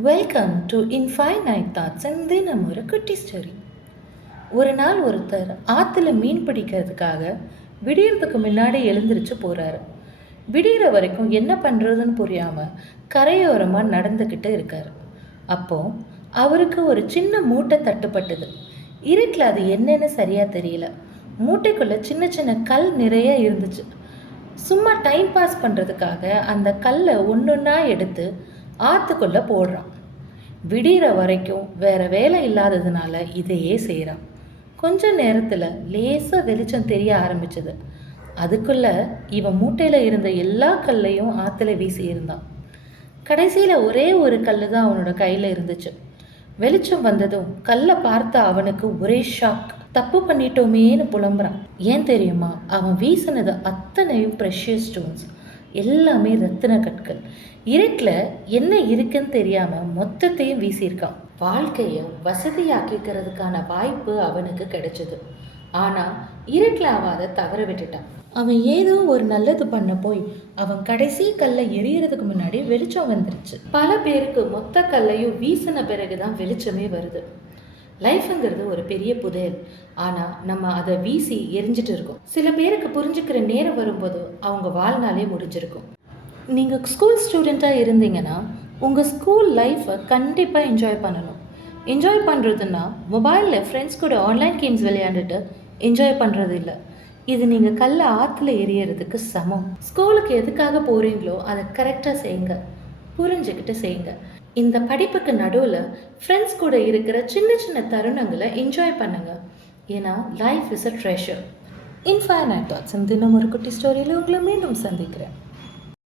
Welcome to infinite thoughts and தினம் ஒரு குட்டி ஸ்டோரி ஒரு நாள் ஒருத்தர் ஆற்றுல மீன் பிடிக்கிறதுக்காக விடியறதுக்கு முன்னாடி எழுந்திரிச்சு போகிறாரு விடிகிற வரைக்கும் என்ன பண்ணுறதுன்னு புரியாமல் கரையோரமாக நடந்துக்கிட்டு இருக்கார். அப்போது அவருக்கு ஒரு சின்ன மூட்டை தட்டுப்பட்டது. இருட்டில் அது என்னன்னு சரியாக தெரியல. மூட்டைக்குள்ளே சின்ன சின்ன கல் நிறைய இருந்துச்சு. சும்மா டைம் பாஸ் பண்ணுறதுக்காக அந்த கல்லை ஒன்றொன்னா எடுத்து ஆற்றுக்குள்ளே போடுறான். விடிகிற வரைக்கும் வேற வேலை இல்லாததுனால இதையே செய்கிறான் கொஞ்ச நேரத்தில் லேசாக வெளிச்சம் தெரிய ஆரம்பிச்சது. அதுக்குள்ள இவன் மூட்டையில் இருந்த எல்லா கல்லையும் ஆற்றுல வீசி இருந்தான். கடைசியில் ஒரே ஒரு கல் தான் அவனோட கையில் இருந்துச்சு. வெளிச்சம் வந்ததும் கல்லை பார்த்த அவனுக்கு ஒரே ஷாக் தப்பு பண்ணிட்டோமேன்னு புலம்புறான். ஏன் தெரியுமா? அவன் வீசினது அத்தனையும் ப்ரெஷியஸ் ஸ்டோன்ஸ் எல்லாமே ரத்தின கற்கள். இருட்டில் என்ன இருக்குன்னு தெரியாமல் மொத்தத்தையும் வீசியிருக்கான். வாழ்க்கையை வசதியாக்கிக்கிறதுக்கான வாய்ப்பு அவனுக்கு கிடைச்சது. ஆனால் இருட்டில் அவன் அதை தவற விட்டுட்டான். அவன் ஏதோ ஒரு நல்லது பண்ண போய் அவன் கடைசி கல்லை எரியறதுக்கு முன்னாடி வெளிச்சம் வந்துருச்சு. பல பேருக்கு மொத்த கல்லையும் வீசின பிறகு தான் வெளிச்சமே வருது. லைஃப்ங்கிறது ஒரு பெரிய புதையல். ஆனால் நம்ம அதை வீசி எரிஞ்சிட்டு இருக்கோம். சில பேருக்கு புரிஞ்சுக்கிற நேரம் வரும்போது அவங்க வாழ்நாளே முடிஞ்சிருக்கும். நீங்கள் ஸ்கூல் ஸ்டூடெண்ட்டாக இருந்தீங்கன்னா உங்கள் ஸ்கூல் லைஃப்பை கண்டிப்பாக என்ஜாய் பண்ணணும். என்ஜாய் பண்ணுறதுன்னா மொபைலில் ஃப்ரெண்ட்ஸ் கூட ஆன்லைன் கேம்ஸ் விளையாண்டுட்டு என்ஜாய் பண்ணுறது இல்லை. இது நீங்கள் கல்ல ஆற்றுல எரியறதுக்கு சமம். ஸ்கூலுக்கு எதுக்காக போகிறீங்களோ அதை கரெக்டாக செய்யுங்க. புரிஞ்சுக்கிட்டு செய்யுங்க. இந்த படிப்புக்கு நடுவில் ஃப்ரெண்ட்ஸ் கூட இருக்கிற சின்ன சின்ன தருணங்களை என்ஜாய் பண்ணுங்க. ஏன்னா life is a treasure infinite thoughts தினம் ஒரு குட்டி ஸ்டோரியில் உங்களை மீண்டும் சந்திக்கிறேன்.